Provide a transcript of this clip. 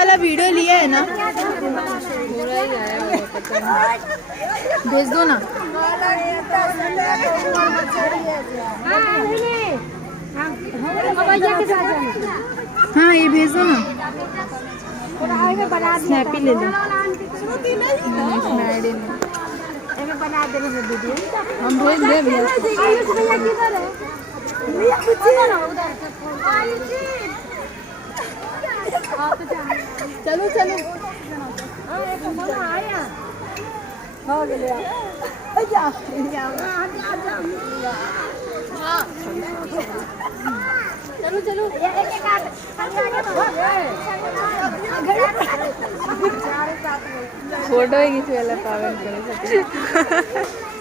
वाला वीडियो लिया है ना, भेज दो ना। हाँ ये भेज दो ना, स्नैपी ले लो। हम भेज दे भैया। चलो चलो चलो चलो फोटो खींचवायला पावन करे लगे